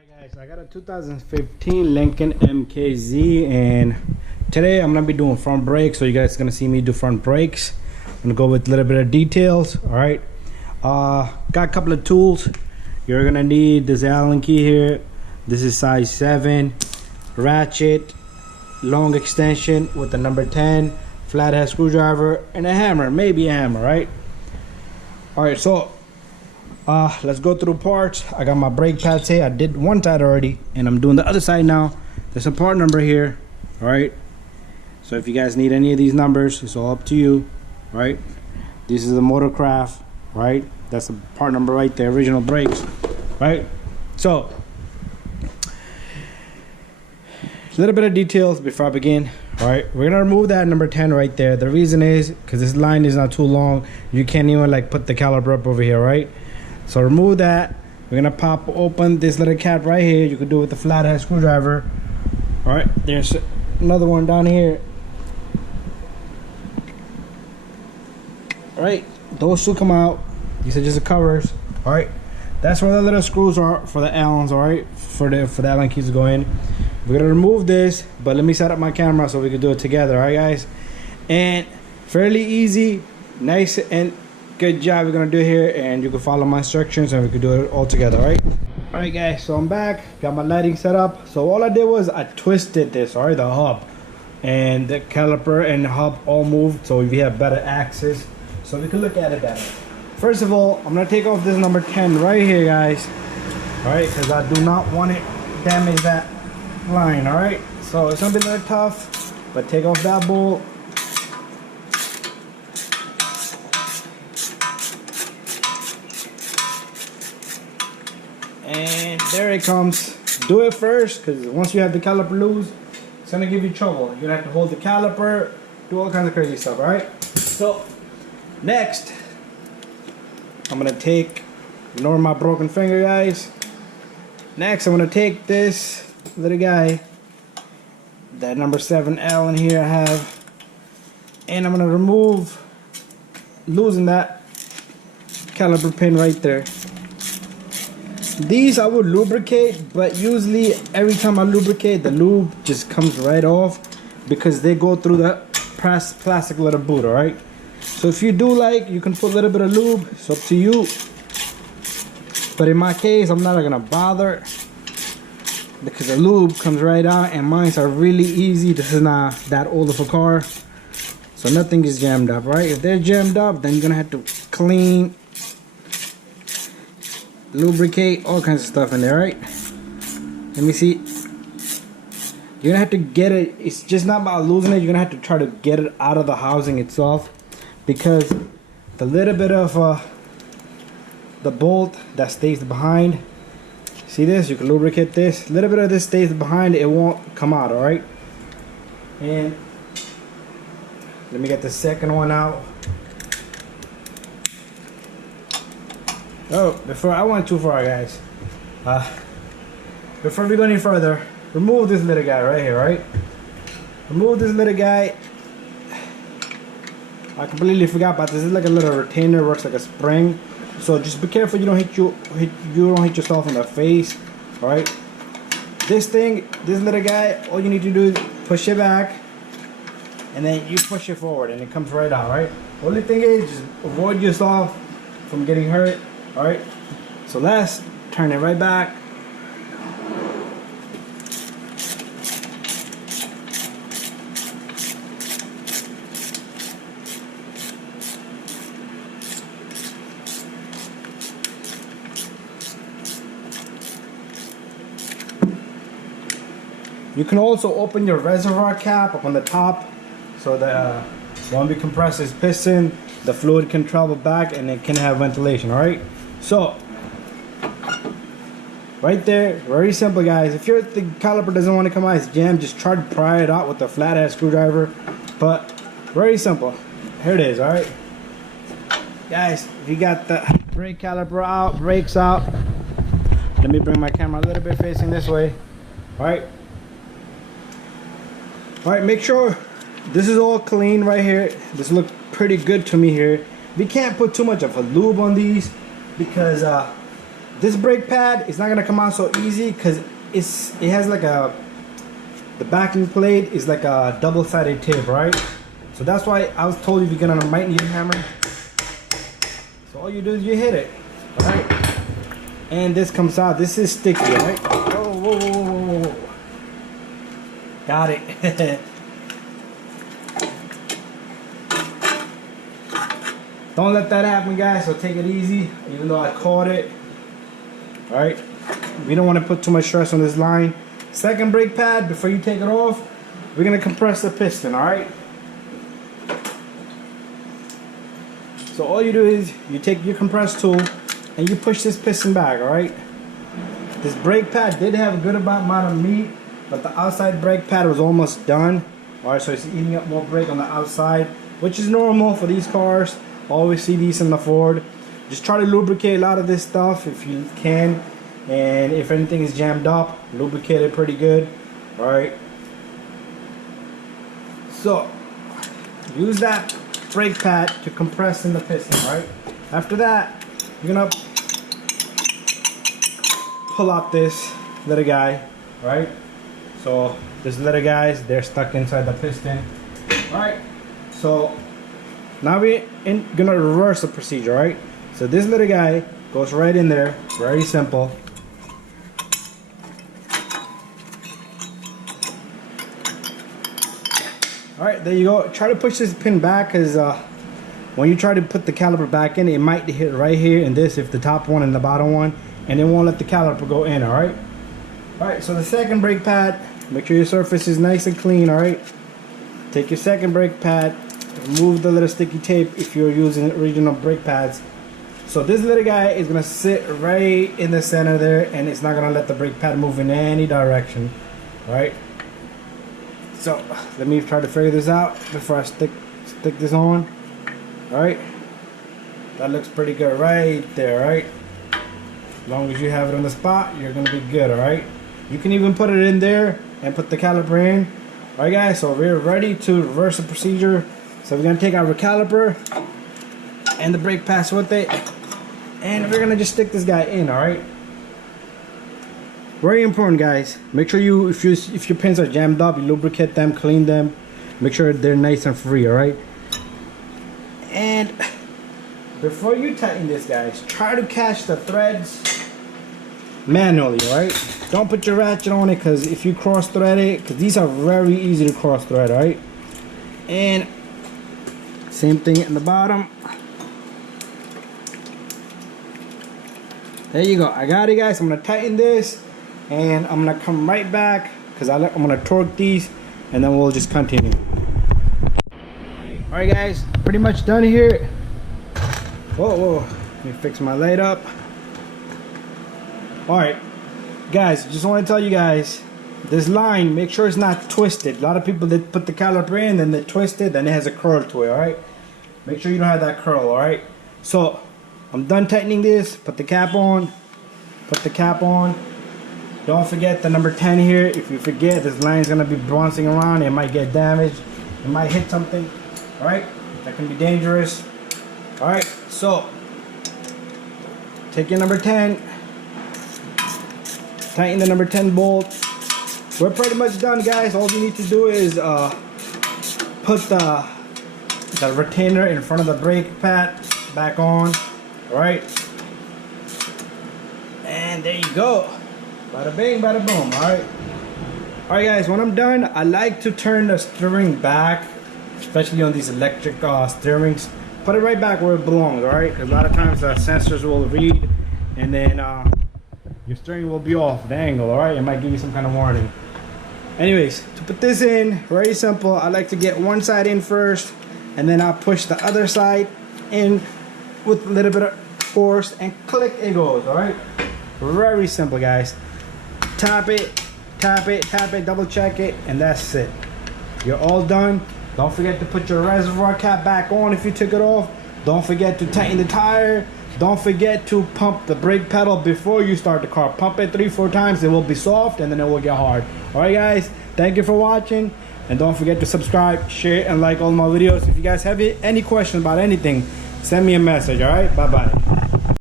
Alright guys, I got a 2015 Lincoln MKZ, and today I'm gonna be doing front brakes. So you guys are gonna see me do front brakes. I'm gonna go with a little bit of details. Alright, got a couple of tools. You're gonna need this Allen key here. This is size 7, ratchet, long extension with the number 10, flathead screwdriver, and a hammer, maybe a hammer, right? Alright, so let's go through parts. I got my brake pads here. I did one side already, and I'm doing the other side now. There's a part number here. All right, so if you guys need any of these numbers, it's all up to you. All right, this is the Motorcraft, right? That's the part number right there, original brakes, right? So a little bit of details before I begin. All right, we're gonna remove that number 10 right there. The reason is because this line is not too long. You can't even like put the caliper up over here, right? So remove that. We're gonna pop open this little cap right here. You can do it with the flathead screwdriver. All right, there's another one down here. All right, those two come out. These are just the covers. All right, that's where the little screws are for the Allens. All right, for the Allen keys to go in. We're gonna remove this, but let me set up my camera so we can do it together. All right, guys, and fairly easy, nice and good job we're gonna do here, and you can follow my instructions and we can do it all together. All right guys, so I'm back, got my lighting set up. So all I did was I twisted this, all right, the hub and the caliper and the hub all moved so we have better access so we can look at it better. First of all, I'm gonna take off this number 10 right here, guys, all right, because I do not want it damage that line. All right, so it's gonna be a little tough, but take off that bolt. And there it comes. Do it first, because once you have the caliper loose, it's gonna give you trouble. You're gonna have to hold the caliper, do all kinds of crazy stuff. All right, so next I'm gonna take, ignore my broken finger, guys. Next I'm gonna take this little guy, that number 7 Allen here I have, and I'm gonna remove, losing that caliper pin right there. These I would lubricate, but usually every time I lubricate, the lube just comes right off because they go through the plastic little boot. All right, so if you do like, you can put a little bit of lube, it's up to you, but in my case I'm not gonna bother because the lube comes right out, and mine are really easy. This is not that old of a car, so nothing is jammed up. Right, if they're jammed up, then you're gonna have to clean, lubricate, all kinds of stuff in there. Right, let me see. You're gonna have to get it, it's just not about losing it, you're gonna have to try to get it out of the housing itself, because the little bit of the bolt that stays behind, see this, you can lubricate this, a little bit of this stays behind, it won't come out. All right, and let me get the second one out. Oh, before I went too far, guys. Before we go any further, remove this little guy right here. Right, remove this little guy. I completely forgot about this. It's like a little retainer, works like a spring. So just be careful you don't hit yourself in the face. All right, this thing, this little guy, all you need to do is push it back, and then you push it forward, and it comes right out. Right. The only thing is just avoid yourself from getting hurt. All right, so let's turn it right back. You can also open your reservoir cap up on the top, so that when we compress this piston, the fluid can travel back and it can have ventilation. All right, so right there, very simple, guys. If your the caliper doesn't want to come out, it's jammed, just try to pry it out with a flathead screwdriver. But very simple. Here it is. All right, guys, if you got the brake caliper out, brakes out, let me bring my camera a little bit facing this way. All right, make sure this is all clean right here. This looks pretty good to me here. We can't put too much of a lube on these because This brake pad is not gonna come out so easy because it has like the backing plate is like a double-sided tape, right? So that's why I was told if you're gonna might need a hammer. So all you do is you hit it, right? And this comes out. This is sticky, right? Whoa, whoa, whoa, whoa, whoa. Got it. Don't let that happen, guys. So take it easy, even though I caught it. All right. We don't want to put too much stress on this line. Second brake pad, before you take it off, we're gonna compress the piston. All right. So all you do is you take your compress tool and you push this piston back. All right. This brake pad did have a good amount of meat, but the outside brake pad was almost done. All right, so it's eating up more brake on the outside, which is normal for these cars. Always see these in the Ford. Just try to lubricate a lot of this stuff if you can, and if anything is jammed up, lubricate it pretty good. All right. So use that brake pad to compress in the piston. Right. After that, you're gonna pull out this little guy. Right. So this little guys, they're stuck inside the piston. All right. So now we're gonna reverse the procedure, right? So this little guy goes right in there, very simple. All right, there you go. Try to push this pin back, because when you try to put the caliper back in, it might hit right here in this, if the top one and the bottom one, and it won't let the caliper go in, all right? All right, so the second brake pad, make sure your surface is nice and clean, all right? Take your second brake pad, remove the little sticky tape if you're using original brake pads. So this little guy is gonna sit right in the center there, and it's not gonna let the brake pad move in any direction. All right. So let me try to figure this out before I stick this on. All right. That looks pretty good right there. Right. As long as you have it on the spot, you're gonna be good. All right. You can even put it in there and put the caliper in. All right, guys. So we're ready to reverse the procedure. So we're gonna take our caliper and the brake pads with it, and we're gonna just stick this guy in. All right. Very important, guys. Make sure if your pins are jammed up, you lubricate them, clean them, make sure they're nice and free. All right. And before you tighten this, guys, try to catch the threads manually. All right. Don't put your ratchet on it, because if you cross thread it, because these are very easy to cross thread. All right. And same thing in the bottom. There you go. I got it, guys. I'm gonna tighten this, and I'm gonna come right back, because I'm gonna torque these, and then we'll just continue. All right, guys, pretty much done here. Whoa, let me fix my light up. All right, guys, just want to tell you guys, this line, make sure it's not twisted. A lot of people, they put the caliper in, then they twist it, then it has a curl to it. All right, make sure you don't have that curl. All right, so I'm done tightening this. Put the cap on. Put the cap on. Don't forget the number 10 here. If you forget, this line is gonna be bouncing around. It might get damaged. It might hit something. All right, that can be dangerous. All right, so take your number 10. Tighten the number 10 bolt. We're pretty much done, guys. All you need to do is put the retainer in front of the brake pad back on. All right, and there you go. Bada bing, bada boom. All right, guys, when I'm done, I like to turn the steering back, especially on these electric steerings. Put it right back where it belongs. All right, a lot of times the sensors will read, and then your steering will be off the angle. All right, it might give you some kind of warning. Anyways, to put this in, very simple. I like to get one side in first, and then I'll push the other side in with a little bit of force, and click, it goes. All right, very simple, guys. Tap it, tap it, tap it, double check it, and that's it. You're all done. Don't forget to put your reservoir cap back on if you took it off. Don't forget to tighten the tire. Don't forget to pump the brake pedal before you start the car. Pump it 3-4 times. It will be soft, and then it will get hard. All right, guys, thank you for watching, and don't forget to subscribe, share, and like all my videos. If you guys have any questions about anything, send me a message. All right, bye bye.